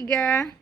3.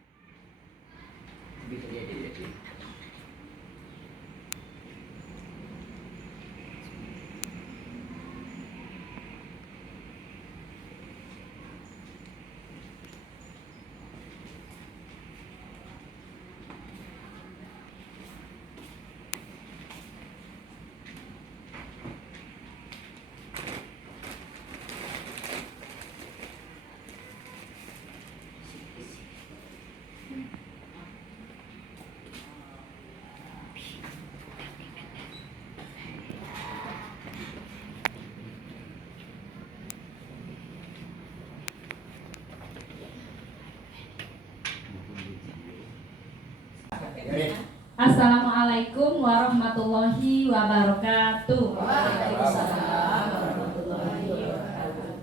Assalamualaikum warahmatullahi wabarakatuh. Waalaikumsalam warahmatullahi wabarakatuh.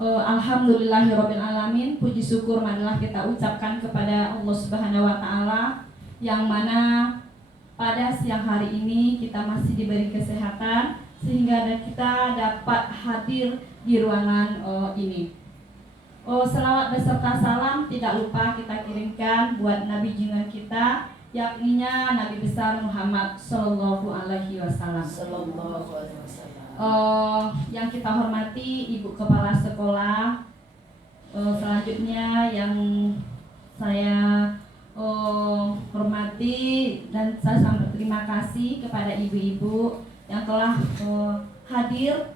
Alhamdulillahirabbil alamin. Puji syukur marilah kita ucapkan kepada Allah Subhanahu wa taala yang mana pada siang hari ini kita masih diberi kesehatan sehingga kita dapat hadir di ruangan ini. Selawat beserta salam tidak lupa kita kirimkan buat Nabi junjungan kita, yakninya Nabi besar Muhammad Sallallahu Alaihi Wasallam. Yang kita hormati Ibu Kepala Sekolah, selanjutnya yang saya hormati dan saya sangat berterima kasih kepada ibu-ibu yang telah hadir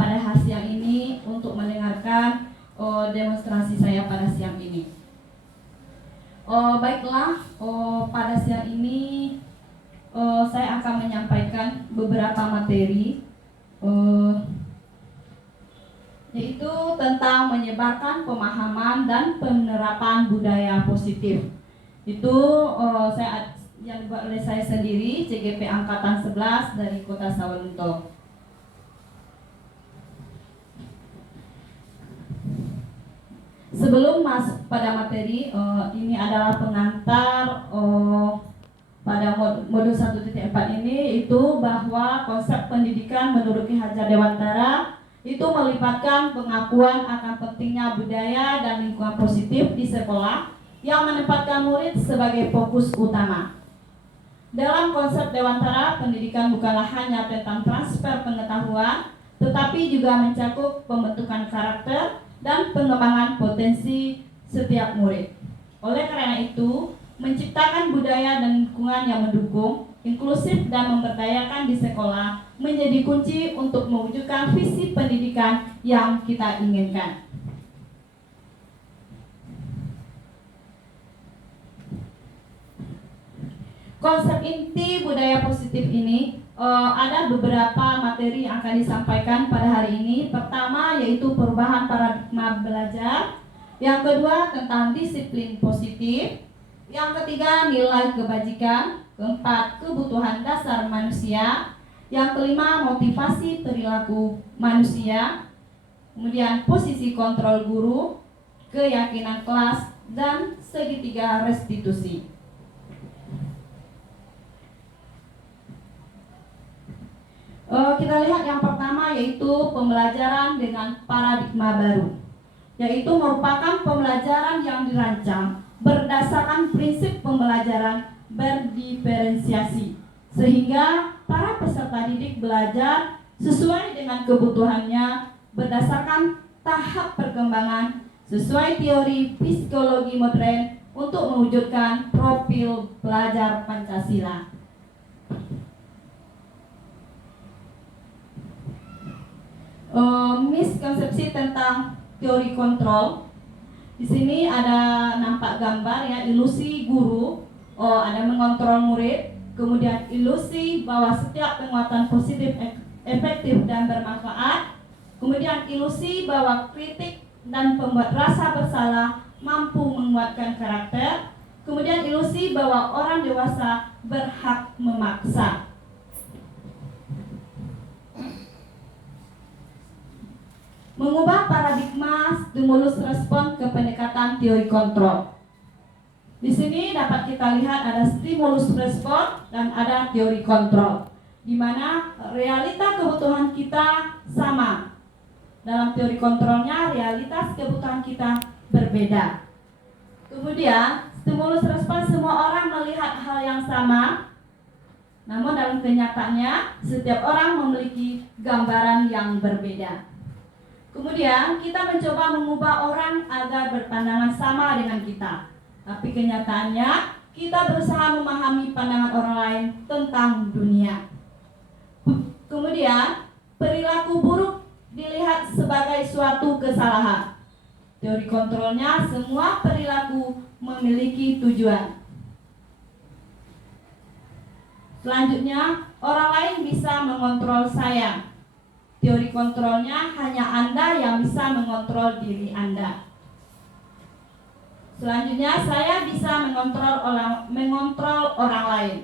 pada siang ini untuk mendengarkan demonstrasi saya pada siang ini. Baiklah, pada siang ini saya akan menyampaikan beberapa materi, yaitu tentang menyebarkan pemahaman dan penerapan budaya positif. Itu yang dibuat oleh saya sendiri, CGP Angkatan 11 dari Kota Sawalunto. Sebelum masuk pada materi, ini adalah pengantar pada modul 1.4 ini, itu bahwa konsep pendidikan menurut Ki Hajar Dewantara itu melibatkan pengakuan akan pentingnya budaya dan lingkungan positif di sekolah yang menempatkan murid sebagai fokus utama. Dalam konsep Dewantara, pendidikan bukanlah hanya tentang transfer pengetahuan, tetapi juga mencakup pembentukan karakter dan pengembangan potensi setiap murid. Oleh karena itu, menciptakan budaya dan lingkungan yang mendukung, inklusif dan memberdayakan di sekolah menjadi kunci untuk mewujudkan visi pendidikan yang kita inginkan. Konsep inti budaya positif ini ada beberapa materi yang akan disampaikan pada hari ini. Pertama yaitu perubahan paradigma belajar. Yang kedua tentang disiplin positif. Yang ketiga nilai kebajikan. Keempat kebutuhan dasar manusia. Yang kelima motivasi perilaku manusia. Kemudian posisi kontrol guru, keyakinan kelas, dan segitiga restitusi. Kita lihat yang pertama yaitu pembelajaran dengan paradigma baru, yaitu merupakan pembelajaran yang dirancang berdasarkan prinsip pembelajaran berdiferensiasi, sehingga para peserta didik belajar sesuai dengan kebutuhannya berdasarkan tahap perkembangan sesuai teori psikologi modern untuk mewujudkan profil pelajar Pancasila. Miskonsepsi tentang teori kontrol. Di sini ada nampak gambar ya, ilusi guru, ada mengontrol murid, kemudian ilusi bahwa setiap penguatan positif efektif dan bermanfaat, kemudian ilusi bahwa kritik dan pembuat rasa bersalah mampu menguatkan karakter, kemudian ilusi bahwa orang dewasa berhak memaksa. Mengubah paradigma stimulus respon ke pendekatan teori kontrol. Di sini dapat kita lihat ada stimulus respon dan ada teori kontrol, di mana realita kebutuhan kita sama. Dalam teori kontrolnya realitas kebutuhan kita berbeda. Kemudian, stimulus respons semua orang melihat hal yang sama. Namun dalam kenyataannya, setiap orang memiliki gambaran yang berbeda. Kemudian, kita mencoba mengubah orang agar berpandangan sama dengan kita. Tapi kenyataannya, kita berusaha memahami pandangan orang lain tentang dunia. Kemudian, perilaku buruk dilihat sebagai suatu kesalahan. Teori kontrolnya, semua perilaku memiliki tujuan. Selanjutnya, orang lain bisa mengontrol saya. Teori kontrolnya, hanya Anda yang bisa mengontrol diri Anda. Selanjutnya, saya bisa mengontrol orang lain.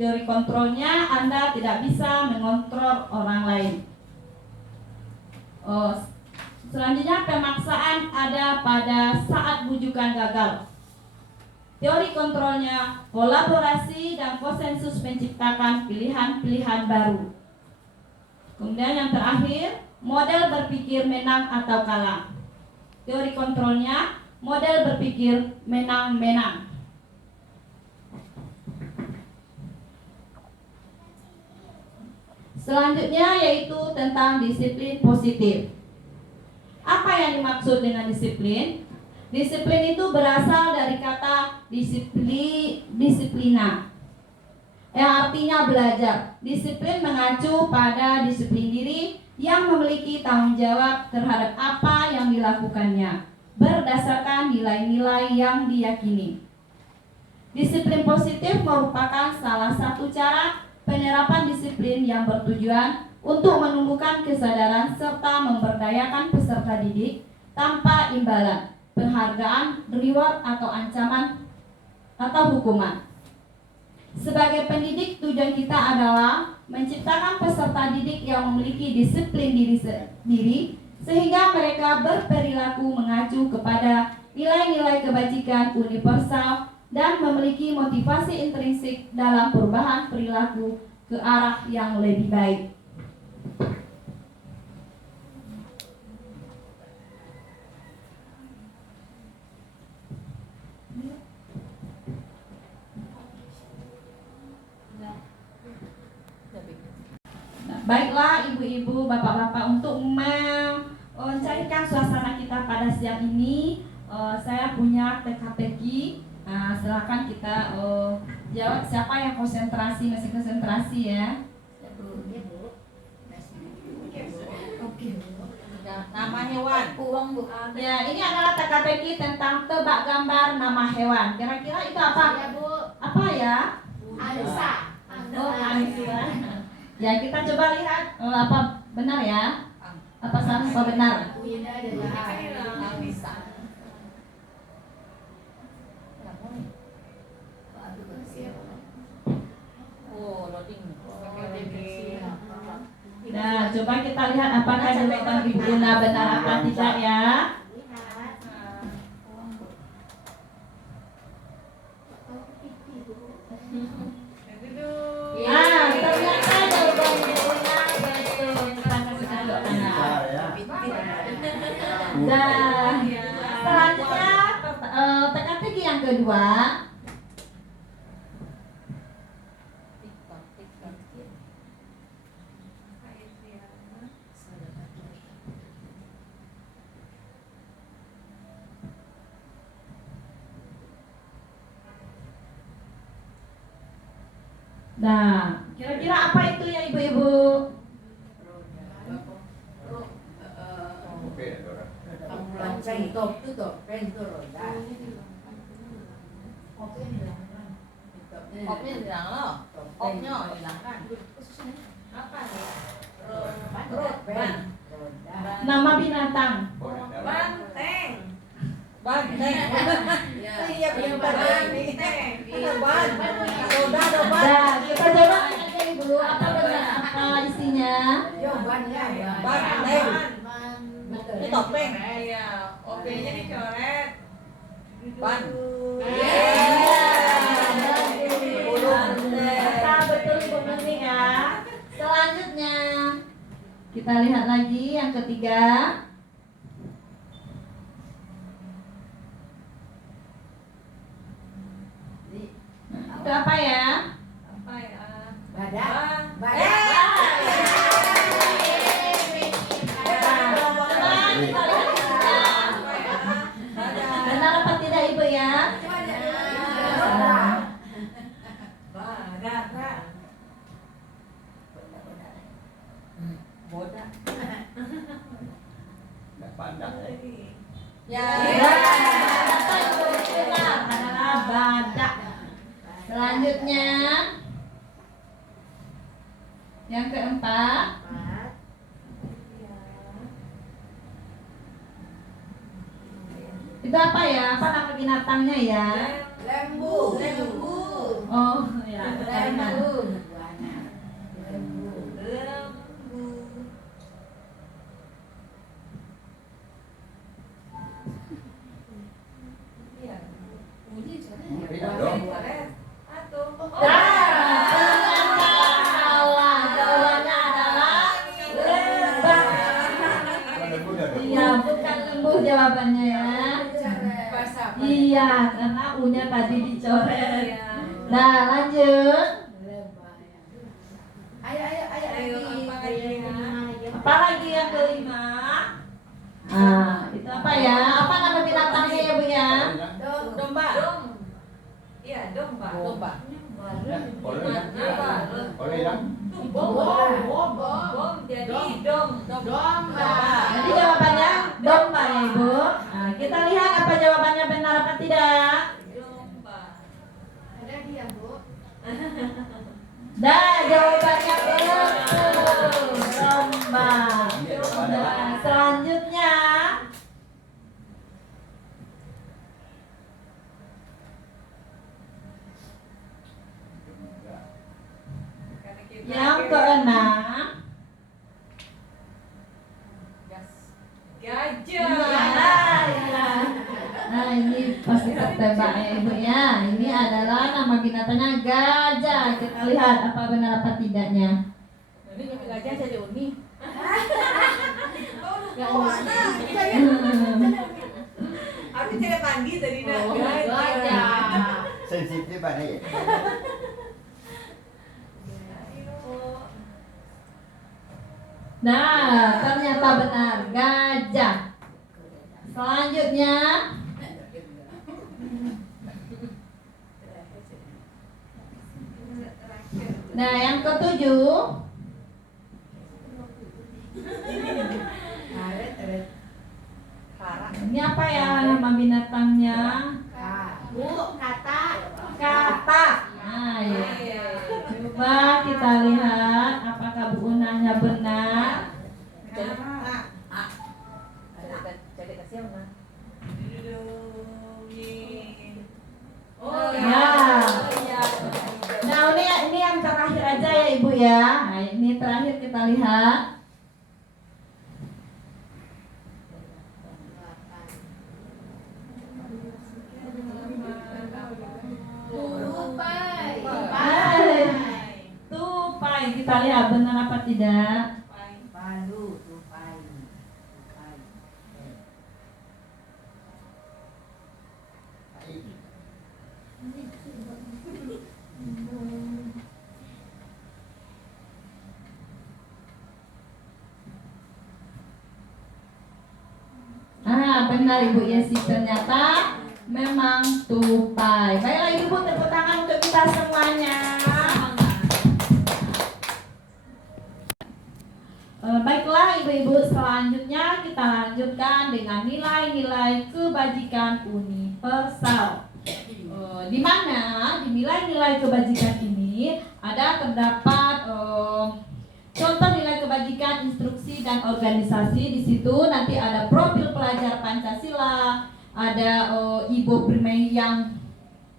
Teori kontrolnya, Anda tidak bisa mengontrol orang lain. Selanjutnya, pemaksaan ada pada saat bujukan gagal. Teori kontrolnya, kolaborasi dan konsensus menciptakan pilihan-pilihan baru. Kemudian yang terakhir, model berpikir menang atau kalah. Teori kontrolnya, model berpikir menang-menang. Selanjutnya yaitu tentang disiplin positif. Apa yang dimaksud dengan disiplin? Disiplin itu berasal dari kata disiplina, yang artinya belajar. Disiplin mengacu pada disiplin diri yang memiliki tanggung jawab terhadap apa yang dilakukannya, berdasarkan nilai-nilai yang diyakini. Disiplin positif merupakan salah satu cara penerapan disiplin yang bertujuan untuk menumbuhkan kesadaran serta memberdayakan peserta didik tanpa imbalan, penghargaan, reward atau ancaman atau hukuman. Sebagai pendidik, tujuan kita adalah menciptakan peserta didik yang memiliki disiplin diri sendiri sehingga mereka berperilaku mengacu kepada nilai-nilai kebajikan universal dan memiliki motivasi intrinsik dalam perubahan perilaku ke arah yang lebih baik. Baiklah ibu-ibu, bapak-bapak, untuk mencarikan suasana kita pada siang ini, saya punya teka-teki. Silakan kita jawab siapa yang konsentrasi, masih konsentrasi ya. Nama hewan. Ya, ini adalah teka-teki tentang tebak gambar nama hewan. Kira-kira itu apa? Ya, Bu. Apa ya? Anissa. Oh, Anissa. Ya, kita coba lihat apa benar ya? Apa salah, apa benar? Nah, coba kita lihat apakah jawaban Ibu Una benar atau tidak ya. Ternyata jawaban Ibu Una betul. Kita kasih tepuk tangan. Dan selanjutnya teka-teki yang kedua. Nah, kira-kira apa itu ya ibu-ibu? Opnya hilang loh. Opnya hilangkan. Apa nih? Ban. Nama binatang. Banteng. Banteng. Iya benar. Banteng. Ban. Roda ada ban. Nah, kita coba aja ibu, apa benar apa isinya? Banteng. Ini topeng. Iya, OP-nya dicoret. Ban. Betul ibu Nuni ya. Selanjutnya kita lihat lagi yang ketiga. Benar apa tidak Ibu ya? Bodak. Nggak pandang. Ya. Benar adalah badak. Selanjutnya yang keempat, itu apa ya? Apa nama binatangnya ya? Lembu. Oh ya. Tidak dong. Salah. Jawabannya adalah lebah. Lembu dah dong. Iya, bukan lembu jawabannya ya. Iya, karena U-nya tadi dicoret. Nah, lanjut. Apa lagi yang kelima? Ah, itu apa ya? Apa nama binatangnya ya Bu ya? Domba. Iya, domba. Domba. Boleh ya? Bom jadi domba. Jadi jawabannya domba ya Ibu. Nah, kita lihat apa jawabannya benar apa tidak. Domba. Dah, jawabannya betul. Domba. Nah, selanjutnya yang keenam. Gajah. Iya. Nah, ini pasti ketebak ya Ibu ya. Ini adalah nama binatangnya gajah. Kita lihat apa benar apa tidaknya. Ini gajah jadi uni. Aku tidak pagi tadi nak Oh, gajah. Sensitif ada ya? Nah, ternyata benar gajah. Selanjutnya nah, yang ketujuh. Ini apa ya nama binatangnya? Katak. Nah, ya. Coba kita lihat apakah Bu Unanya benar. Jadi kasih mana? Oh Ya. Nah, ini yang terakhir aja ya Ibu ya. Nah, ini terakhir kita lihat. Tupai. Kita lihat benar apa tidak. Benar Ibu Yesi, ternyata memang tupai. Baiklah Ibu, tepuk tangan untuk kita semuanya. Baiklah Ibu-ibu, selanjutnya kita lanjutkan dengan nilai-nilai kebajikan universal. Di mana di nilai-nilai kebajikan ini terdapat contoh nilai kebajikan, instruksi dan organisasi. Di situ nanti ada profil pelajar Pancasila, ada Ibu Primei yang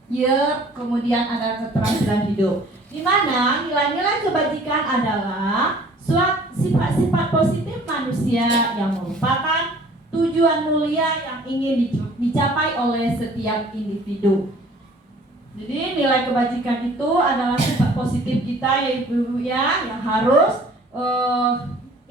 year, kemudian ada keterampilan hidup. Di mana nilai-nilai kebajikan adalah sifat-sifat positif manusia yang merupakan tujuan mulia yang ingin dicapai oleh setiap individu. Jadi nilai kebajikan itu adalah sifat positif kita ya Ibu ya, yang harus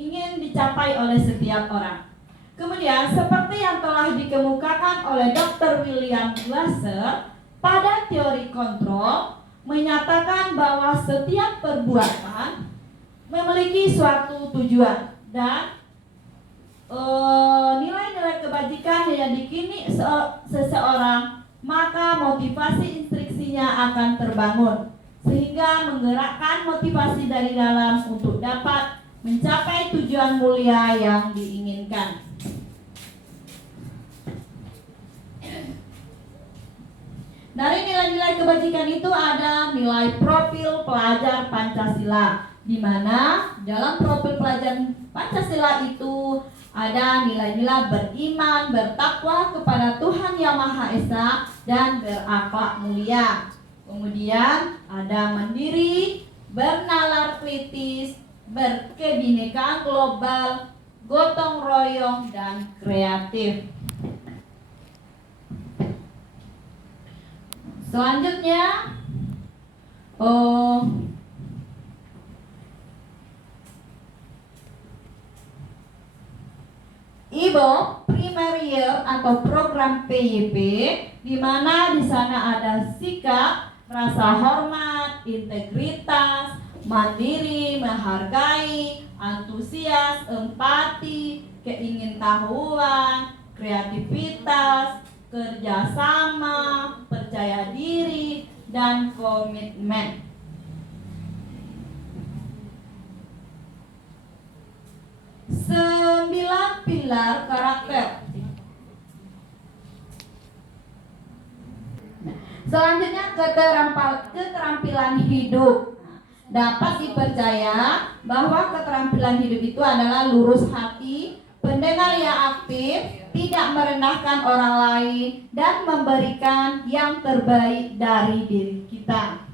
ingin dicapai oleh setiap orang. Kemudian seperti yang telah dikemukakan oleh Dr. William Glasser pada teori kontrol, menyatakan bahwa setiap perbuatan memiliki suatu tujuan dan nilai-nilai kebajikan yang dikini seseorang, maka motivasi instruksinya akan terbangun sehingga menggerakkan motivasi dari dalam untuk dapat mencapai tujuan mulia yang diinginkan. Dari nilai-nilai kebajikan itu ada nilai profil pelajar Pancasila, di mana dalam profil pelajar Pancasila itu ada nilai-nilai beriman, bertakwa kepada Tuhan Yang Maha Esa, dan berakhlak mulia. Kemudian ada mandiri, bernalar kritis, berkebinekaan global, gotong royong, dan kreatif. Selanjutnya, IBO Primary Year atau program PYP, di mana di sana ada sikap, rasa hormat, integritas, mandiri, menghargai, antusias, empati, keingintahuan, kreativitas, kerjasama, percaya diri, dan komitmen. Sembilan pilar karakter. Selanjutnya keterampilan hidup. Dapat dipercaya bahwa keterampilan hidup itu adalah lurus hati, pendengar yang aktif, tidak merendahkan orang lain, dan memberikan yang terbaik dari diri kita.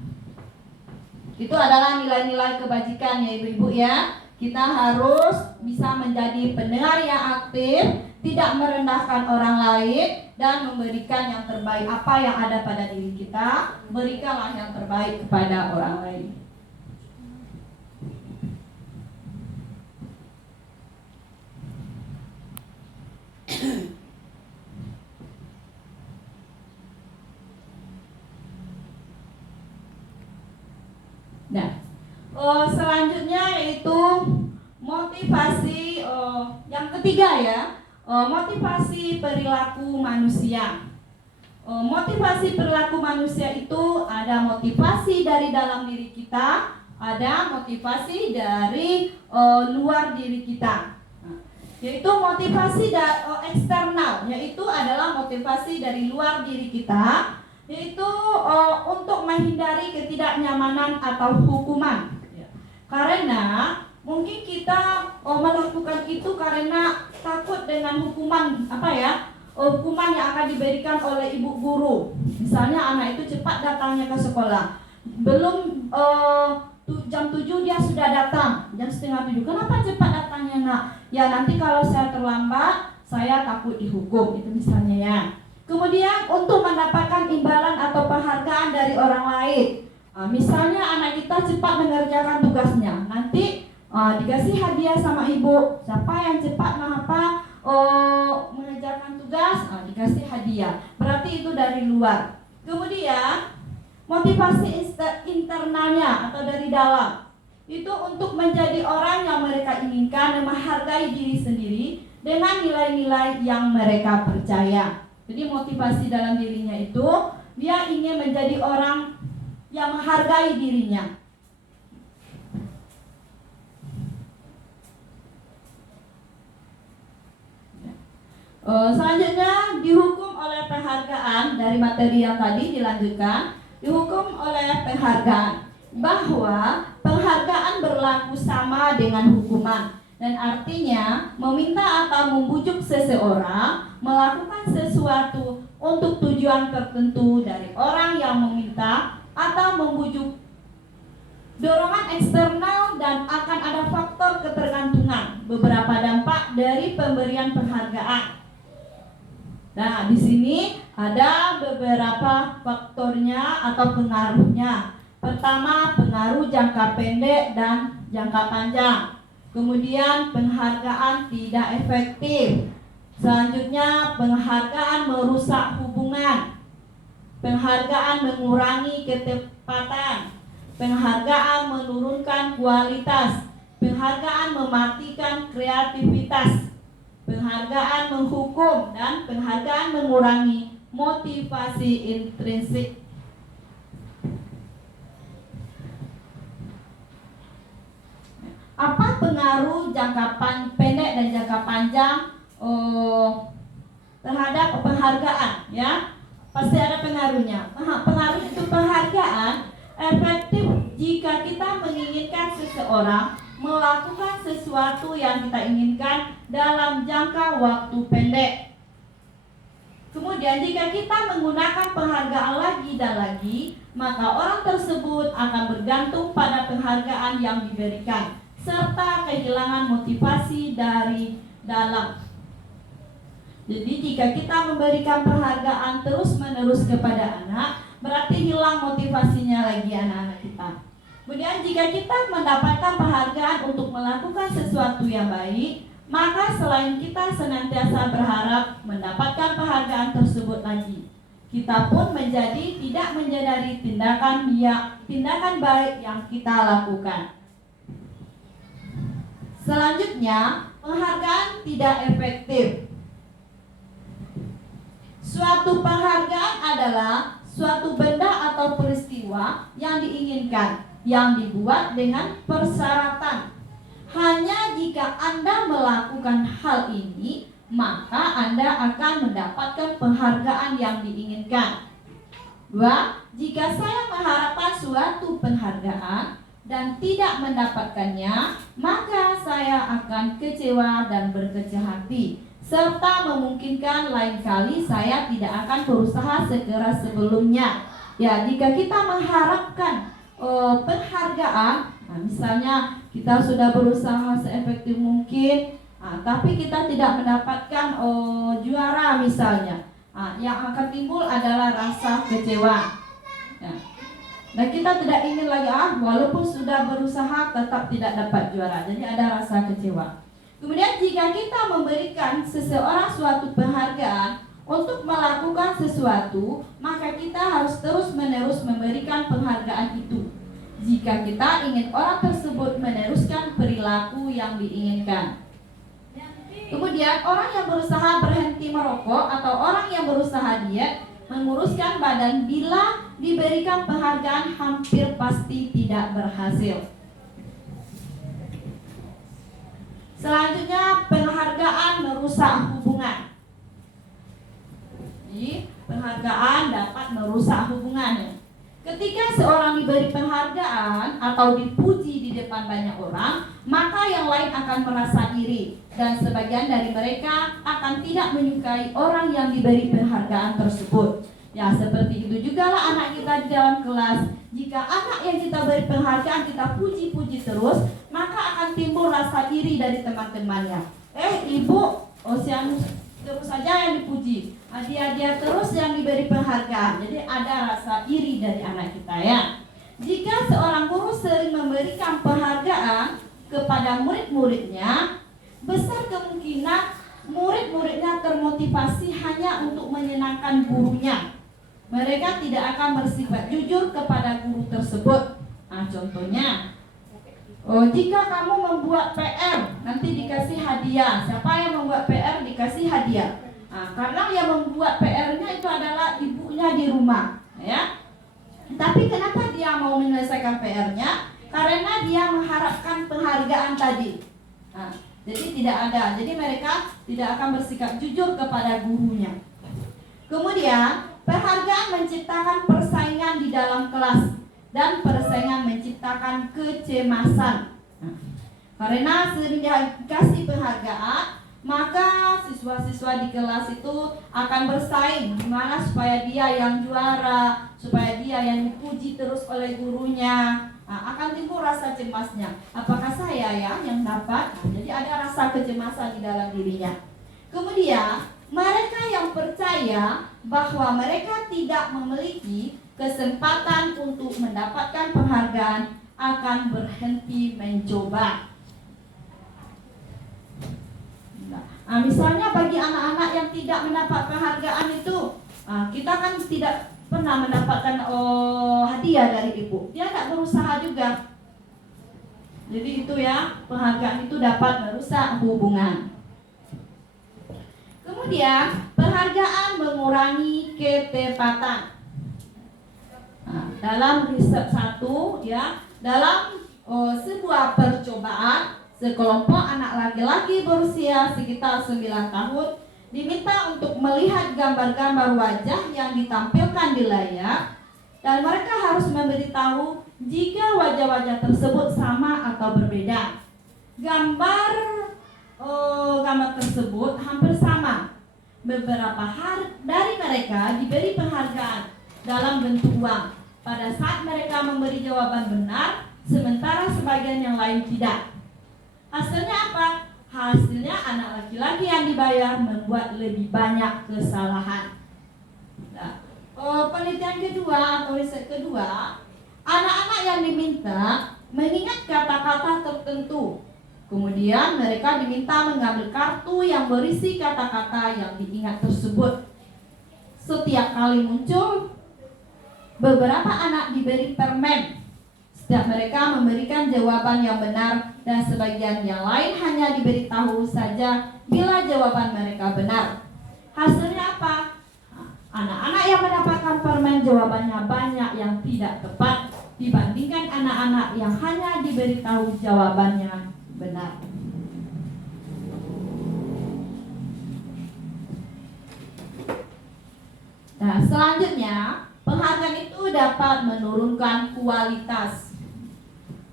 Itu adalah nilai-nilai kebajikan ya ibu-ibu ya. Kita harus bisa menjadi pendengar yang aktif, tidak merendahkan orang lain, dan memberikan yang terbaik. Apa yang ada pada diri kita, berikanlah yang terbaik kepada orang lain. Nah, selanjutnya yaitu motivasi yang ketiga ya, motivasi perilaku manusia. Motivasi perilaku manusia itu ada motivasi dari dalam diri kita, ada motivasi dari luar diri kita. Yaitu motivasi eksternal, yaitu adalah motivasi dari luar diri kita, yaitu untuk menghindari ketidaknyamanan atau hukuman. Karena mungkin kita melakukan itu karena takut dengan hukuman hukuman yang akan diberikan oleh ibu guru. Misalnya anak itu cepat datangnya ke sekolah, belum jam 7 dia sudah datang, jam setengah 7. Kenapa cepat datangnya nak? Ya nanti kalau saya terlambat, saya takut dihukum, itu misalnya ya. Kemudian untuk mendapatkan imbalan atau penghargaan dari orang lain, misalnya anak kita cepat mengerjakan tugasnya, nanti dikasih hadiah sama ibu. Siapa yang cepat mengerjakan tugas, dikasih hadiah. Berarti itu dari luar. Kemudian motivasi internalnya atau dari dalam, itu untuk menjadi orang yang mereka inginkan dan menghargai diri sendiri dengan nilai-nilai yang mereka percaya. Jadi motivasi dalam dirinya itu dia ingin menjadi orang yang menghargai dirinya. Selanjutnya dihukum oleh penghargaan. Dari materi yang tadi dilanjutkan, dihukum oleh penghargaan, bahwa penghargaan berlaku sama dengan hukuman, dan artinya meminta atau membujuk seseorang melakukan sesuatu untuk tujuan tertentu dari orang yang meminta atau membujuk, dorongan eksternal, dan akan ada faktor ketergantungan. Beberapa dampak dari pemberian penghargaan. Nah, di sini ada beberapa faktornya atau pengaruhnya. Pertama, pengaruh jangka pendek dan jangka panjang. Kemudian penghargaan tidak efektif. Selanjutnya, penghargaan merusak hubungan. Penghargaan mengurangi kecepatan, penghargaan menurunkan kualitas, penghargaan mematikan kreativitas, penghargaan menghukum, dan penghargaan mengurangi motivasi intrinsik. Apa pengaruh jangka pendek dan jangka panjang terhadap penghargaan? Ya, pasti ada pengaruhnya. Pengaruh itu penghargaan efektif jika kita menginginkan seseorang melakukan sesuatu yang kita inginkan dalam jangka waktu pendek. Kemudian jika kita menggunakan penghargaan lagi dan lagi, maka orang tersebut akan bergantung pada penghargaan yang diberikan, serta kehilangan motivasi dari dalam. Jadi jika kita memberikan penghargaan terus-menerus kepada anak, berarti hilang motivasinya lagi anak-anak kita. Kemudian jika kita mendapatkan penghargaan untuk melakukan sesuatu yang baik, maka selain kita senantiasa berharap mendapatkan penghargaan tersebut lagi, kita pun tidak menyadari tindakan baik yang kita lakukan. Selanjutnya, penghargaan tidak efektif. Suatu penghargaan adalah suatu benda atau peristiwa yang diinginkan, yang dibuat dengan persyaratan. Hanya jika Anda melakukan hal ini, maka Anda akan mendapatkan penghargaan yang diinginkan. 2. Jika saya mengharapkan suatu penghargaan dan tidak mendapatkannya, maka saya akan kecewa dan berkecil hati, serta memungkinkan lain kali saya tidak akan berusaha sekeras sebelumnya. Ya, jika kita mengharapkan penghargaan, misalnya kita sudah berusaha seefektif mungkin, tapi kita tidak mendapatkan juara misalnya, yang akan timbul adalah rasa kecewa. Ya. Dan kita tidak ingin lagi, walaupun sudah berusaha tetap tidak dapat juara, jadi ada rasa kecewa. Kemudian jika kita memberikan seseorang suatu penghargaan untuk melakukan sesuatu, maka kita harus terus-menerus memberikan penghargaan itu, jika kita ingin orang tersebut meneruskan perilaku yang diinginkan. Kemudian orang yang berusaha berhenti merokok atau orang yang berusaha diet, menguruskan badan, bila diberikan penghargaan hampir pasti tidak berhasil. Selanjutnya, penghargaan merusak hubungan. Jadi, penghargaan dapat merusak hubungannya. Ketika seorang diberi penghargaan atau dipuji di depan banyak orang, maka yang lain akan merasa iri, dan sebagian dari mereka akan tidak menyukai orang yang diberi penghargaan tersebut. Ya, seperti itu jugalah anak kita di dalam kelas. Jika anak yang kita beri penghargaan kita puji-puji terus, maka akan timbul rasa iri dari teman-temannya. Ibu, Osianus terus saja yang dipuji, dia terus yang diberi penghargaan. Jadi ada rasa iri dari anak kita, ya. Jika seorang guru sering memberikan penghargaan kepada murid-muridnya, besar kemungkinan murid-muridnya termotivasi hanya untuk menyenangkan gurunya. Mereka tidak akan bersifat jujur kepada guru tersebut. Contohnya, jika kamu membuat PR, nanti dikasih hadiah. Siapa yang membuat PR dikasih hadiah. Karena yang membuat PR-nya itu adalah ibunya di rumah, ya. Tapi kenapa dia mau menyelesaikan PR-nya? Karena dia mengharapkan penghargaan tadi. Jadi tidak ada. Jadi mereka tidak akan bersikap jujur kepada gurunya. Kemudian, penghargaan menciptakan persaingan di dalam kelas, dan persaingan menciptakan kecemasan. Karena sering dikasih penghargaan, maka siswa-siswa di kelas itu akan bersaing gimana supaya dia yang juara, supaya dia yang dipuji terus oleh gurunya. Akan timbul rasa cemasnya. Apakah saya yang dapat? Jadi ada rasa kecemasan di dalam dirinya. Kemudian mereka yang percaya bahwa mereka tidak memiliki kesempatan untuk mendapatkan penghargaan akan berhenti mencoba. Misalnya bagi anak-anak yang tidak mendapat penghargaan itu, kita kan tidak pernah mendapatkan hadiah dari ibu. Dia tidak berusaha juga. Jadi itu ya, penghargaan itu dapat merusak hubungan. Kemudian penghargaan mengurangi ketepatan. Nah, dalam riset satu ya, dalam sebuah percobaan, sekelompok anak laki-laki berusia sekitar 9 tahun diminta untuk melihat gambar-gambar wajah yang ditampilkan di layar, dan mereka harus memberitahu jika wajah-wajah tersebut sama atau berbeda. Gambar tersebut hampir sama. Beberapa dari mereka diberi penghargaan dalam bentuk uang pada saat mereka memberi jawaban benar, sementara sebagian yang lain tidak. Hasilnya apa? Hasilnya anak laki-laki yang dibayar membuat lebih banyak kesalahan. Nah, penelitian kedua atau riset kedua, anak-anak yang diminta mengingat kata-kata tertentu. Kemudian mereka diminta mengambil kartu yang berisi kata-kata yang diingat tersebut. Setiap kali muncul, beberapa anak diberi permen. Setiap mereka memberikan jawaban yang benar, dan sebagian yang lain hanya diberitahu saja bila jawaban mereka benar. Hasilnya apa? Anak-anak yang mendapatkan permen jawabannya banyak yang tidak tepat dibandingkan anak-anak yang hanya diberitahu jawabannya benar. Nah, selanjutnya, penghargaan itu dapat menurunkan kualitas.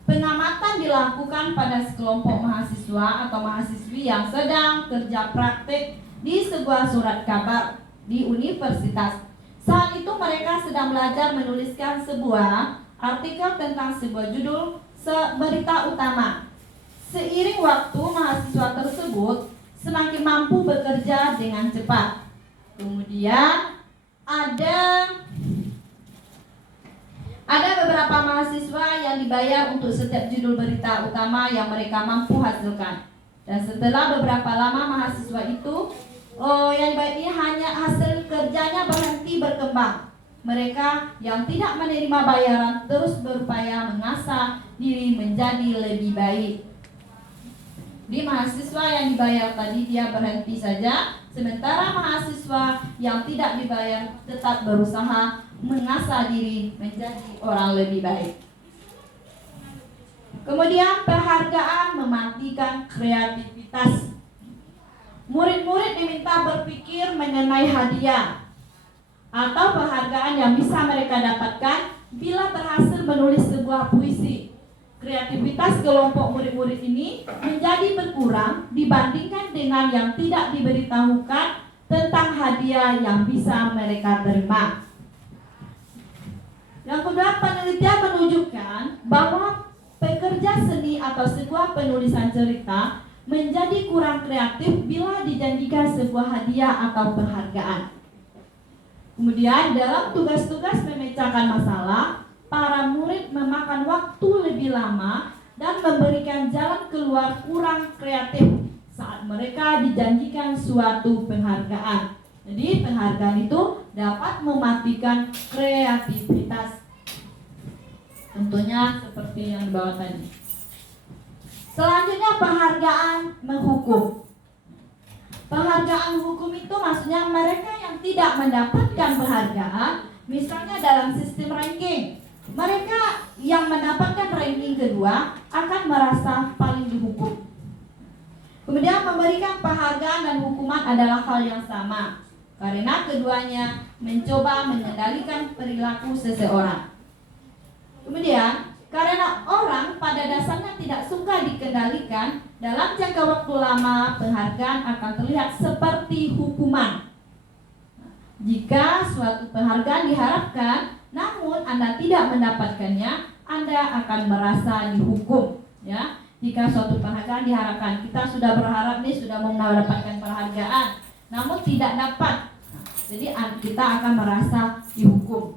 Pengamatan dilakukan pada sekelompok mahasiswa atau mahasiswi yang sedang kerja praktik di sebuah surat kabar di universitas. Saat itu mereka sedang belajar menuliskan sebuah artikel tentang sebuah judul berita utama. Seiring waktu, mahasiswa tersebut semakin mampu bekerja dengan cepat. Kemudian ada beberapa mahasiswa yang dibayar untuk setiap judul berita utama yang mereka mampu hasilkan. Dan setelah beberapa lama mahasiswa itu yang dibayar ini hanya hasil kerjanya berhenti berkembang. Mereka yang tidak menerima bayaran terus berupaya mengasah diri menjadi lebih baik. Di mahasiswa yang dibayar tadi dia berhenti saja, sementara mahasiswa yang tidak dibayar tetap berusaha mengasah diri menjadi orang lebih baik. Kemudian penghargaan mematikan kreativitas. Murid-murid diminta berpikir mengenai hadiah atau penghargaan yang bisa mereka dapatkan bila berhasil menulis sebuah puisi. Kreativitas kelompok murid-murid ini menjadi berkurang dibandingkan dengan yang tidak diberitahukan tentang hadiah yang bisa mereka terima. Yang kedua, penelitian menunjukkan bahwa pekerja seni atau sebuah penulisan cerita menjadi kurang kreatif bila dijanjikan sebuah hadiah atau penghargaan. Kemudian dalam tugas-tugas memecahkan masalah, para murid memakan waktu lebih lama dan memberikan jalan keluar kurang kreatif saat mereka dijanjikan suatu penghargaan. Jadi penghargaan itu dapat mematikan kreativitas. Tentunya seperti yang di bawah tadi. Selanjutnya penghargaan menghukum. Penghargaan hukum itu maksudnya mereka yang tidak mendapatkan penghargaan, misalnya dalam sistem ranking. Mereka yang mendapatkan ranking kedua akan merasa paling dihukum. Kemudian memberikan penghargaan dan hukuman adalah hal yang sama, karena keduanya mencoba mengendalikan perilaku seseorang. Kemudian karena orang pada dasarnya tidak suka dikendalikan, dalam jangka waktu lama penghargaan akan terlihat seperti hukuman. Jika suatu penghargaan diharapkan, namun Anda tidak mendapatkannya, Anda akan merasa dihukum. Ya, jika suatu penghargaan diharapkan, kita sudah berharap nih sudah mau mendapatkan penghargaan, namun tidak dapat, jadi kita akan merasa dihukum.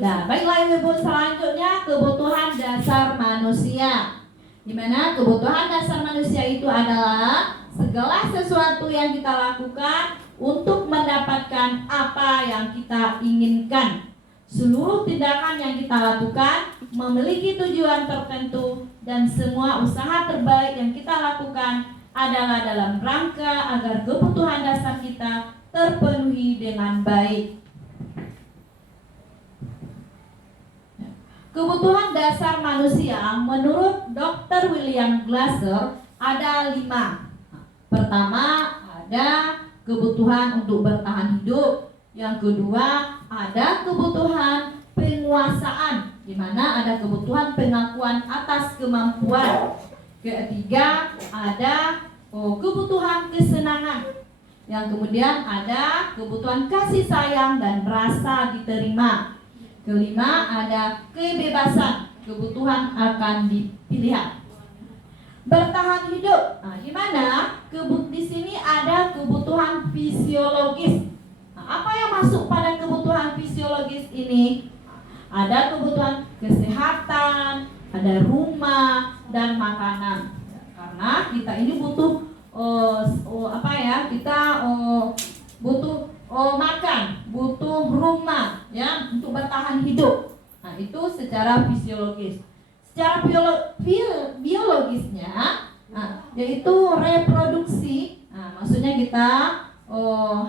Nah, baiklah Ibu selanjutnya kebutuhan dasar manusia. Di mana kebutuhan dasar manusia itu adalah segala sesuatu yang kita lakukan untuk mendapatkan apa yang kita inginkan. Seluruh tindakan yang kita lakukan memiliki tujuan tertentu dan semua usaha terbaik yang kita lakukan adalah dalam rangka agar kebutuhan dasar kita terpenuhi dengan baik. Kebutuhan dasar manusia menurut Dr. William Glasser ada 5. Pertama, ada kebutuhan untuk bertahan hidup. Yang kedua, ada kebutuhan penguasaan, di mana ada kebutuhan pengakuan atas kemampuan. Ketiga, ada kebutuhan kesenangan. Yang kemudian ada kebutuhan kasih sayang dan rasa diterima. Kelima, ada kebebasan, kebutuhan akan dipilihan. Bertahan hidup. Nah, di mana di sini ada kebutuhan fisiologis. Nah, apa yang masuk pada kebutuhan fisiologis ini? Ada kebutuhan kesehatan, ada rumah dan makanan. Karena kita ini butuh butuh makan, butuh rumah ya untuk bertahan hidup. Nah, itu secara fisiologis. Secara biologisnya yaitu reproduksi. Nah, maksudnya kita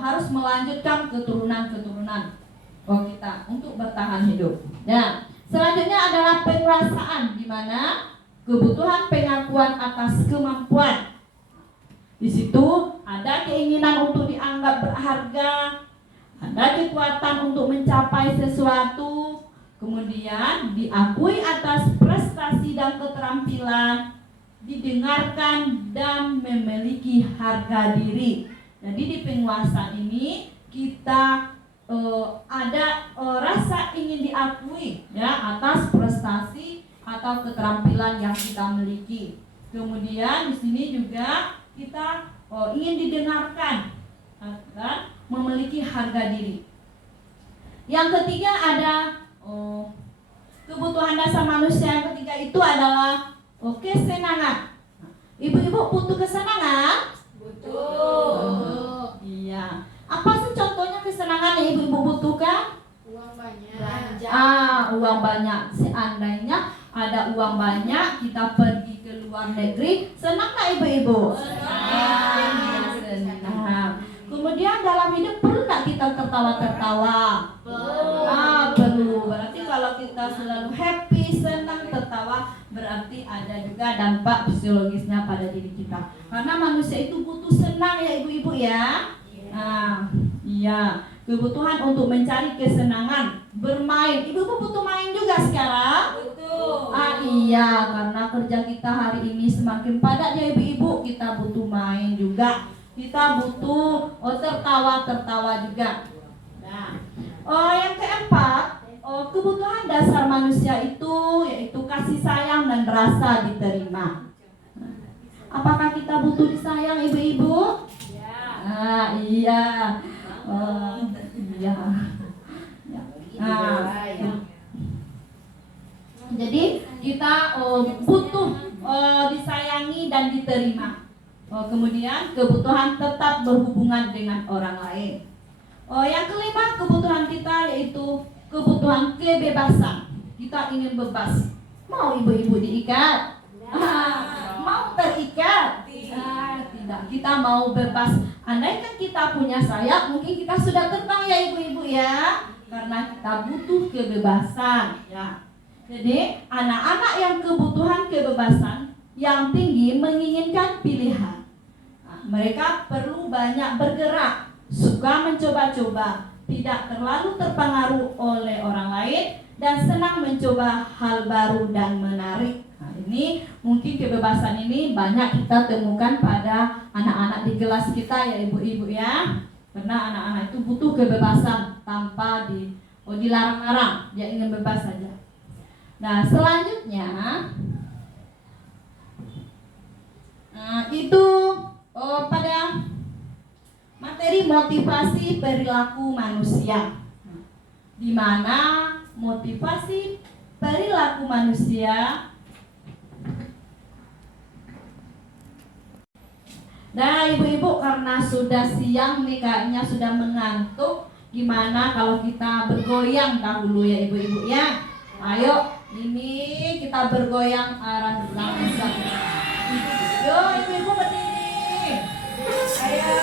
harus melanjutkan keturunan-keturunan kita untuk bertahan hidup. Nah, selanjutnya adalah penguasaan, di mana kebutuhan pengakuan atas kemampuan. Di situ ada keinginan untuk dianggap berharga, ada kekuatan untuk mencapai sesuatu, kemudian diakui atas prestasi dan keterampilan, didengarkan dan memiliki harga diri. Jadi di penguasaan ini kita ada rasa ingin diakui ya atas prestasi atau keterampilan yang kita miliki. Kemudian di sini juga kita ingin didengarkan dan memiliki harga diri. Yang ketiga ada kebutuhan dasar manusia yang ketiga itu adalah kesenangan. Ibu-ibu butuh kesenangan? Butuh. Iya. Apa sih contohnya kesenangan yang ibu-ibu butuhkan? Uang banyak. Belanja. Uang banyak. Seandainya ada uang banyak, kita pergi ke luar negeri, senang nggak ibu-ibu? Senang. Senang. Kemudian dalam hidup perlu nggak kita tertawa-tertawa? Perlu. Berarti kalau kita selalu happy, senang, tertawa, berarti ada juga dampak fisiologisnya pada diri kita. Karena manusia itu butuh senang ya ibu-ibu ya. Iya. Kebutuhan untuk mencari kesenangan, bermain. Ibu-ibu butuh main juga sekarang? Butuh. Iya, karena kerja kita hari ini semakin padat ya ibu-ibu, kita butuh main juga. Kita butuh tertawa-tertawa juga. Nah, yang keempat, kebutuhan dasar manusia itu yaitu kasih sayang dan rasa diterima. Apakah kita butuh disayang ibu-ibu? Ya. Iya. Iya. Jadi kita butuh disayangi dan diterima. Kemudian kebutuhan tetap berhubungan dengan orang lain. Yang kelima kebutuhan kita yaitu kebutuhan kebebasan. Kita ingin bebas. Mau ibu-ibu diikat? Mau terikat? Tidak. Kita mau bebas. Andaikan kita punya sayap, mungkin kita sudah terbang ya ibu-ibu ya. Karena kita butuh kebebasan ya. Jadi anak-anak yang kebutuhan kebebasan yang tinggi menginginkan pilihan. Mereka perlu banyak bergerak, suka mencoba-coba, tidak terlalu terpengaruh oleh orang lain, dan senang mencoba hal baru dan menarik. Ini mungkin kebebasan ini banyak kita temukan pada anak-anak di kelas kita ya ibu-ibu ya. Karena anak-anak itu butuh kebebasan tanpa dilarang-larang, dia ingin bebas saja. Nah selanjutnya itu pada materi motivasi perilaku manusia. di mana motivasi perilaku manusia. Nah, ibu-ibu karena sudah siang nih, kayaknya sudah mengantuk. Gimana kalau kita bergoyang dahulu ya ibu-ibu ya? Ayo, ini kita bergoyang langsung. Yo, ibu-ibu berdiri. Ayo.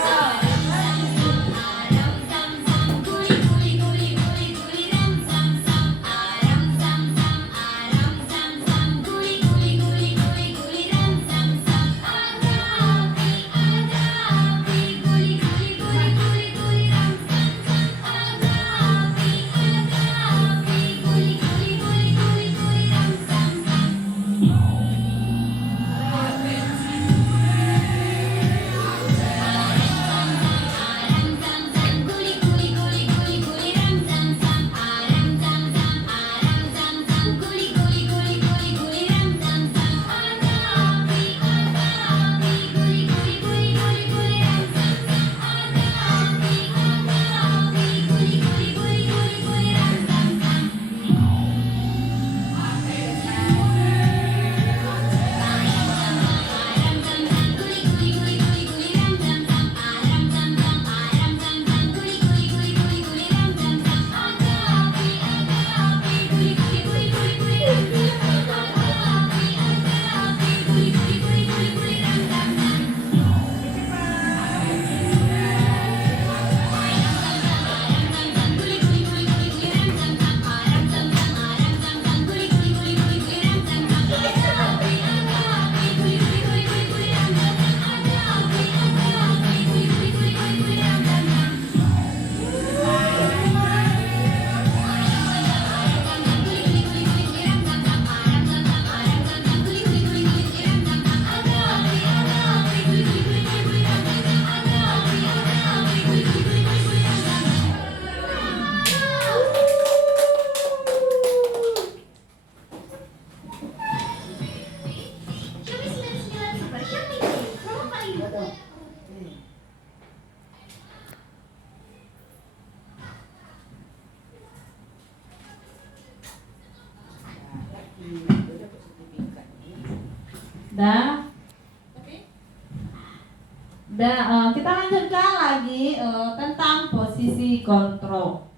Kita lanjutkan lagi tentang posisi kontrol.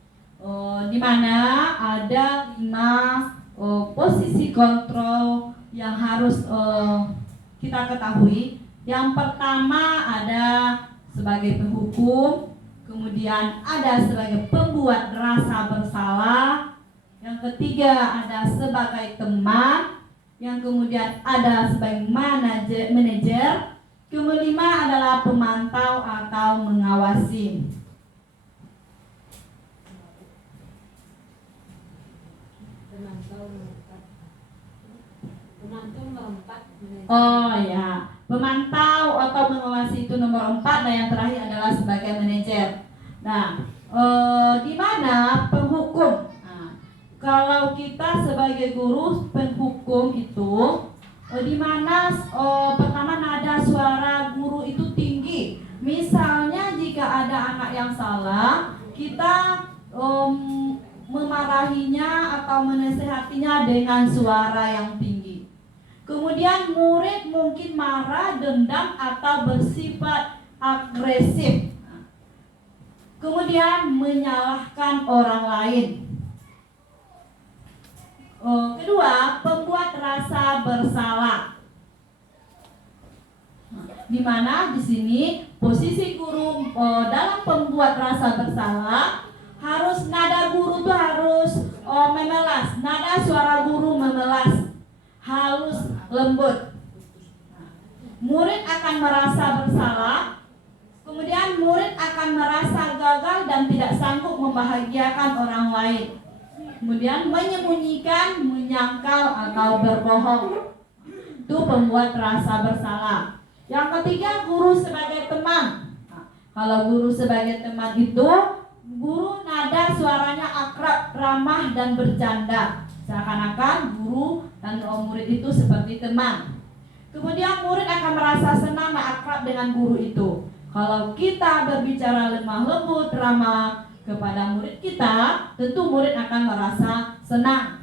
Di mana ada 5 posisi kontrol yang harus kita ketahui. Yang pertama ada sebagai penghukum, kemudian ada sebagai pembuat rasa bersalah, yang ketiga ada sebagai teman, yang kemudian ada sebagai manajer, kelima adalah pemantau atau mengawasi. Oh ya, pemantau atau mengawasi itu nomor 4, dan yang terakhir adalah sebagai manajer. Nah, di mana penghukum? Nah, kalau kita sebagai guru penghukum itu di mana pertama nada suara guru itu tinggi. Misalnya jika ada anak yang salah, kita memarahinya atau menasehatinya dengan suara yang tinggi. Kemudian murid mungkin marah, dendam atau bersifat agresif. Kemudian menyalahkan orang lain. Kedua, pembuat rasa bersalah. Di mana di sini posisi guru dalam pembuat rasa bersalah harus nada guru itu harus memelas, nada suara guru memelas, halus, lembut. Murid akan merasa bersalah, kemudian murid akan merasa gagal dan tidak sanggup membahagiakan orang lain. Kemudian menyembunyikan, menyangkal atau berbohong. Itu pembuat rasa bersalah. Yang ketiga, guru sebagai teman. Kalau guru sebagai teman itu, guru nada suaranya akrab, ramah dan bercanda. Seakan-akan guru dan murid itu seperti teman. Kemudian murid akan merasa senang dan akrab dengan guru itu. Kalau kita berbicara lemah lembut, ramah kepada murid kita, tentu murid akan merasa senang.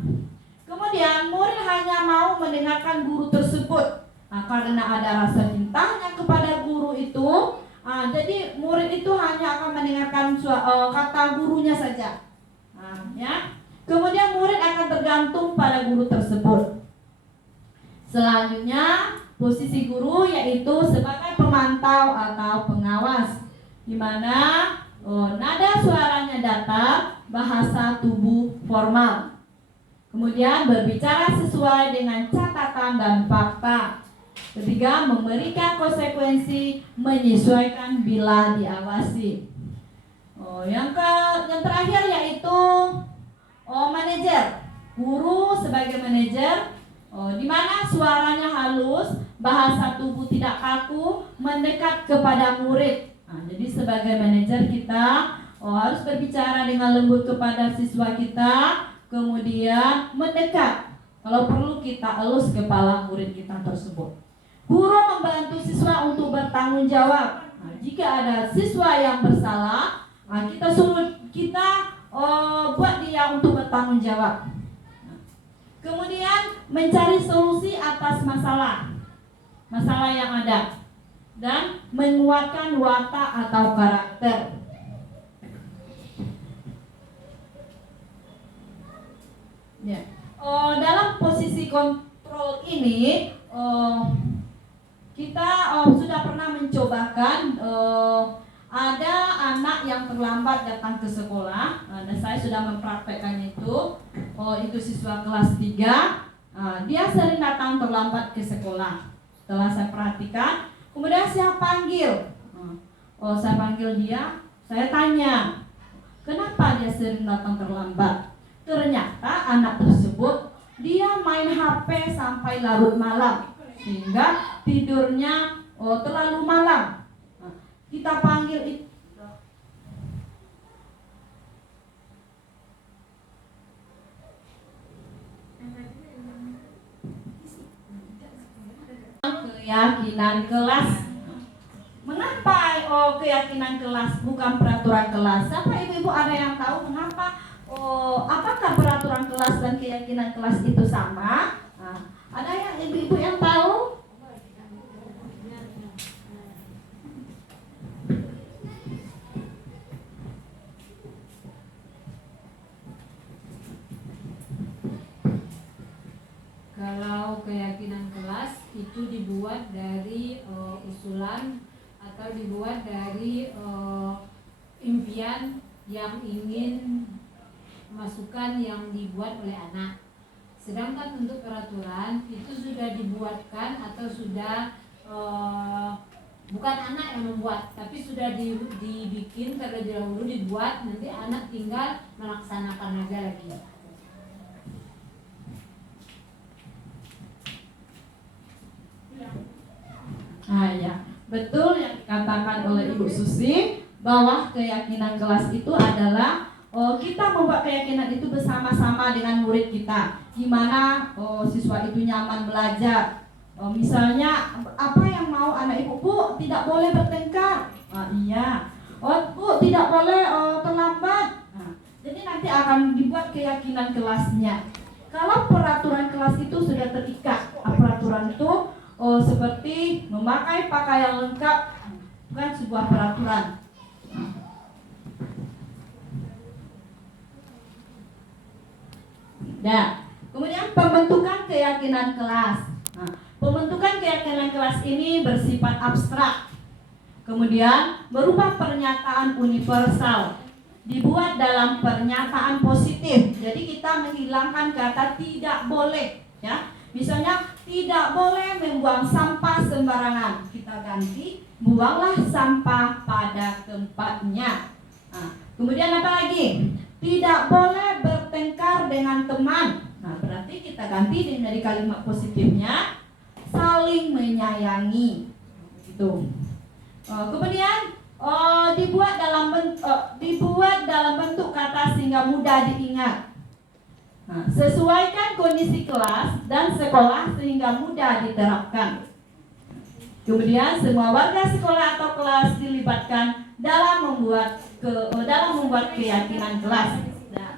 Kemudian murid hanya mau mendengarkan guru tersebut. Karena ada rasa cintanya kepada guru itu, jadi murid itu hanya akan mendengarkan kata gurunya saja. Ya. Kemudian murid akan tergantung pada guru tersebut. Selanjutnya, posisi guru yaitu sebagai pemantau atau pengawas, di mana nada suaranya datar, bahasa tubuh formal. Kemudian berbicara sesuai dengan catatan dan fakta. Ketiga, memberikan konsekuensi, menyesuaikan bila diawasi. Yang terakhir yaitu manajer. Guru sebagai manajer, di mana suaranya halus, bahasa tubuh tidak kaku, mendekat kepada murid. Jadi sebagai manajer kita harus berbicara dengan lembut kepada siswa kita, kemudian mendekat. Kalau perlu kita elus kepala murid kita tersebut. Guru membantu siswa untuk bertanggung jawab. Jika ada siswa yang bersalah, kita buat dia untuk bertanggung jawab. Kemudian mencari solusi atas masalah yang ada. Dan menguatkan watak atau karakter. Ya. Dalam posisi kontrol ini, kita sudah pernah mencobakan ada anak yang terlambat datang ke sekolah, dan saya sudah mempraktekkan itu. Itu siswa kelas 3, dia sering datang terlambat ke sekolah. Setelah saya perhatikan, kemudian saya panggil, saya panggil dia, saya tanya, kenapa dia sering datang terlambat? Ternyata anak tersebut dia main HP sampai larut malam, sehingga tidurnya terlalu malam. Kita panggil itu keyakinan kelas. Mengapa keyakinan kelas bukan peraturan kelas? Siapa ibu-ibu ada yang tahu mengapa? Apakah peraturan kelas dan keyakinan kelas itu sama? Ada yang ibu-ibu yang tahu? Kalau keyakinan kelas itu dibuat dari usulan atau dibuat dari impian yang ingin masukan yang dibuat oleh anak. Sedangkan untuk peraturan itu sudah dibuatkan atau sudah bukan anak yang membuat, tapi sudah dibikin terlebih dahulu dibuat, nanti anak tinggal melaksanakan aja lagi. Ya, betul yang dikatakan oleh Ibu Susi bahwa keyakinan kelas itu adalah kita membuat keyakinan itu bersama-sama dengan murid kita, gimana siswa itu nyaman belajar. Misalnya apa yang mau anak ibu, Bu, tidak boleh bertengkar. Iya. Bu, tidak boleh terlambat. Jadi nanti akan dibuat keyakinan kelasnya. Kalau peraturan kelas itu sudah terikat, peraturan itu seperti memakai pakaian lengkap bukan sebuah peraturan. Nah, kemudian pembentukan keyakinan kelas. Pembentukan keyakinan kelas ini bersifat abstrak. Kemudian berupa pernyataan universal, dibuat dalam pernyataan positif. Jadi kita menghilangkan kata tidak boleh, ya. Misalnya tidak boleh membuang sampah sembarangan. Kita ganti, buanglah sampah pada tempatnya. Kemudian apa lagi? Tidak boleh bertengkar dengan teman. Berarti kita ganti dari kalimat positifnya, saling menyayangi. Gitu. Kemudian dibuat dalam bentuk kata sehingga mudah diingat. Sesuaikan kondisi kelas dan sekolah sehingga mudah diterapkan. Kemudian semua warga sekolah atau kelas dilibatkan dalam membuat dalam membuat keyakinan kelas. Nah,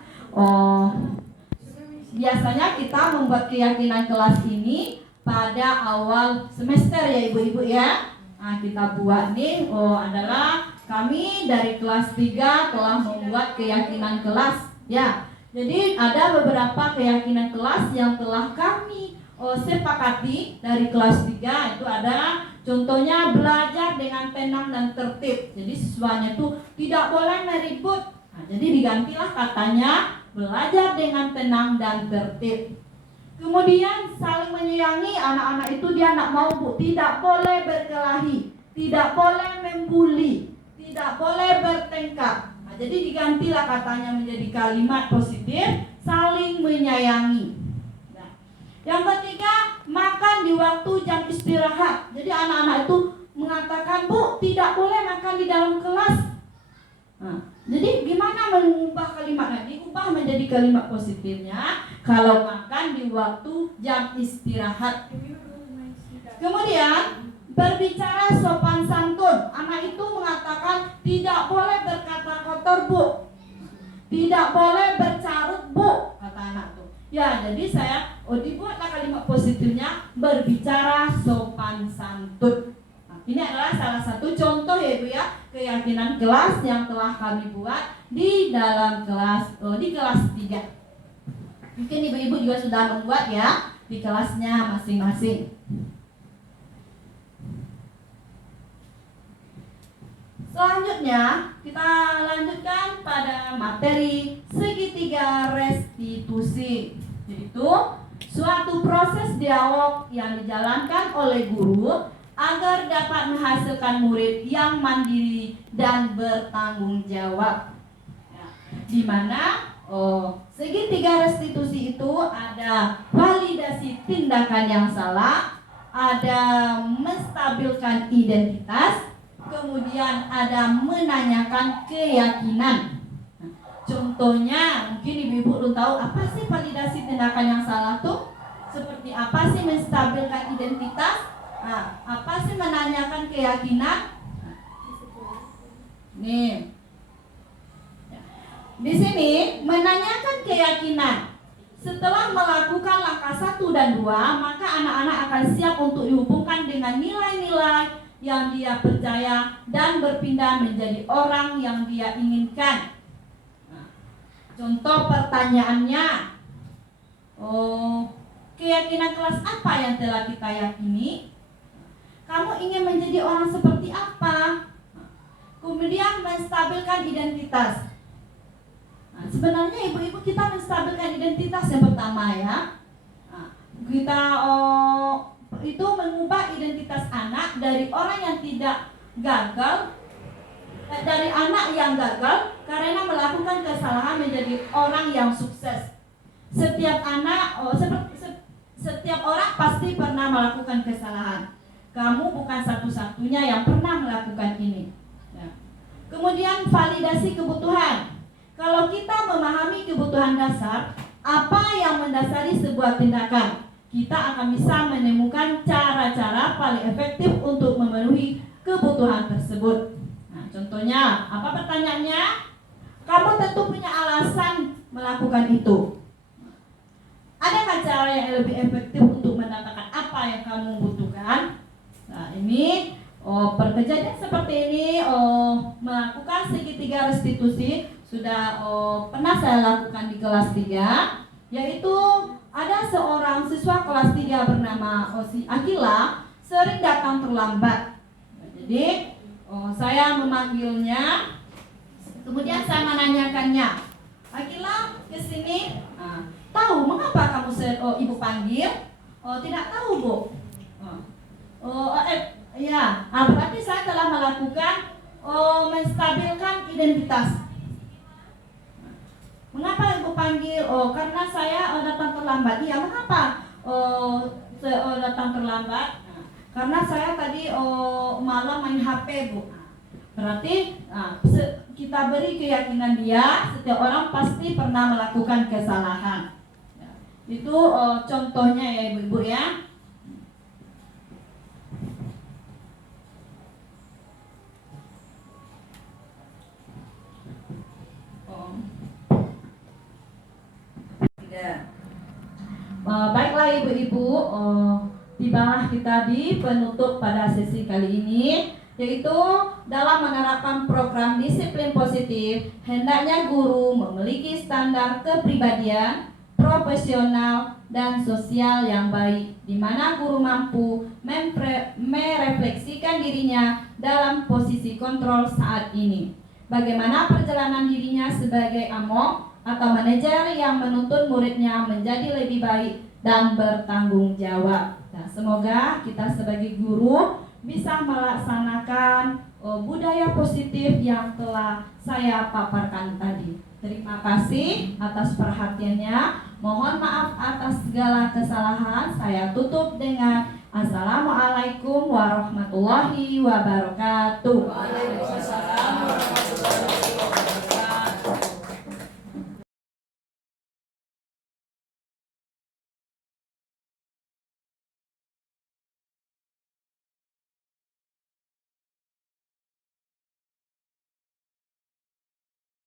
biasanya kita membuat keyakinan kelas ini pada awal semester ya ibu-ibu ya. Nah, kita buat nih adalah kami dari kelas 3 telah membuat keyakinan kelas ya. Jadi ada beberapa keyakinan kelas yang telah kami sepakati dari kelas 3. Itu ada contohnya belajar dengan tenang dan tertib. Jadi siswanya itu tidak boleh meribut. Nah, jadi digantilah katanya belajar dengan tenang dan tertib. Kemudian saling menyayangi anak-anak itu dia nak mau bu, tidak boleh berkelahi, tidak boleh membuli, tidak boleh bertengkar. Nah, jadi digantilah katanya menjadi kalimat positif, saling menyayangi. Nah, yang ketiga, makan di waktu jam istirahat. Jadi anak-anak itu mengatakan bu, tidak boleh makan di dalam kelas. Nah, jadi gimana mengubah kalimat ini? Ubah menjadi kalimat positifnya kalau makan di waktu jam istirahat. Kemudian berbicara sopan santun. Anak itu mengatakan tidak boleh berkata kotor bu, tidak boleh bercarut bu, kata anak tuh. Ya, jadi saya dibuatlah kalimat positifnya berbicara sopan santun. Ini adalah salah satu contoh ya ibu ya, keyakinan kelas yang telah kami buat di dalam kelas di kelas 3. Mungkin ibu-ibu juga sudah membuat ya di kelasnya masing-masing. Selanjutnya kita lanjutkan pada materi segitiga restitusi, yaitu suatu proses dialog yang dijalankan oleh guru agar dapat menghasilkan murid yang mandiri dan bertanggung jawab. Ya, di mana segitiga restitusi itu ada validasi tindakan yang salah, ada menstabilkan identitas, kemudian ada menanyakan keyakinan. Nah, contohnya mungkin ibu-ibu belum tahu apa sih validasi tindakan yang salah tuh? Seperti apa sih menstabilkan identitas? Nah, apa sih menanyakan keyakinan? Nih, di sini menanyakan keyakinan. Setelah melakukan langkah 1 dan 2, maka anak-anak akan siap untuk dihubungkan dengan nilai-nilai yang dia percaya dan berpindah menjadi orang yang dia inginkan. Nah, contoh pertanyaannya, keyakinan kelas apa yang telah kita yakini? Kamu ingin menjadi orang seperti apa? Kemudian menstabilkan identitas. Nah, sebenarnya ibu-ibu kita menstabilkan identitas yang pertama ya. Nah, kita itu mengubah identitas anak dari orang yang tidak gagal, dari anak yang gagal karena melakukan kesalahan menjadi orang yang sukses. Setiap anak, setiap orang pasti pernah melakukan kesalahan. Kamu bukan satu-satunya yang pernah melakukan ini. Ya. Kemudian validasi kebutuhan. Kalau kita memahami kebutuhan dasar, apa yang mendasari sebuah tindakan, kita akan bisa menemukan cara-cara paling efektif untuk memenuhi kebutuhan tersebut. Nah, contohnya, apa pertanyaannya? Kamu tentu punya alasan melakukan itu. Adakah cara yang lebih efektif untuk mendapatkan apa yang kamu butuhkan? Nah, ini kejadian seperti ini melakukan segitiga restitusi sudah pernah saya lakukan di kelas 3, yaitu ada seorang siswa kelas 3 bernama si Akila sering datang terlambat. Jadi saya memanggilnya, kemudian saya menanyakannya, Akila kesini, tahu mengapa kamu ibu panggil? Tidak tahu bu. Ya, berarti saya telah melakukan menstabilkan identitas. Mengapa ibu panggil? Karena saya datang terlambat. Iya, mengapa datang terlambat? Karena saya tadi malam main HP bu. Berarti kita beri keyakinan dia, setiap orang pasti pernah melakukan kesalahan. Itu contohnya ya ibu-ibu ya. Ya. Baiklah ibu-ibu, tibalah kita di penutup pada sesi kali ini, yaitu dalam menerapkan program disiplin positif, hendaknya guru memiliki standar kepribadian, profesional, dan sosial yang baik, di mana guru mampu merefleksikan dirinya dalam posisi kontrol saat ini. Bagaimana perjalanan dirinya sebagai amok atau manajer yang menuntun muridnya menjadi lebih baik dan bertanggung jawab. Nah, semoga kita sebagai guru bisa melaksanakan budaya positif yang telah saya paparkan tadi. Terima kasih atas perhatiannya. Mohon maaf atas segala kesalahan. Saya tutup dengan Assalamualaikum warahmatullahi wabarakatuh. Waalaikumsalam.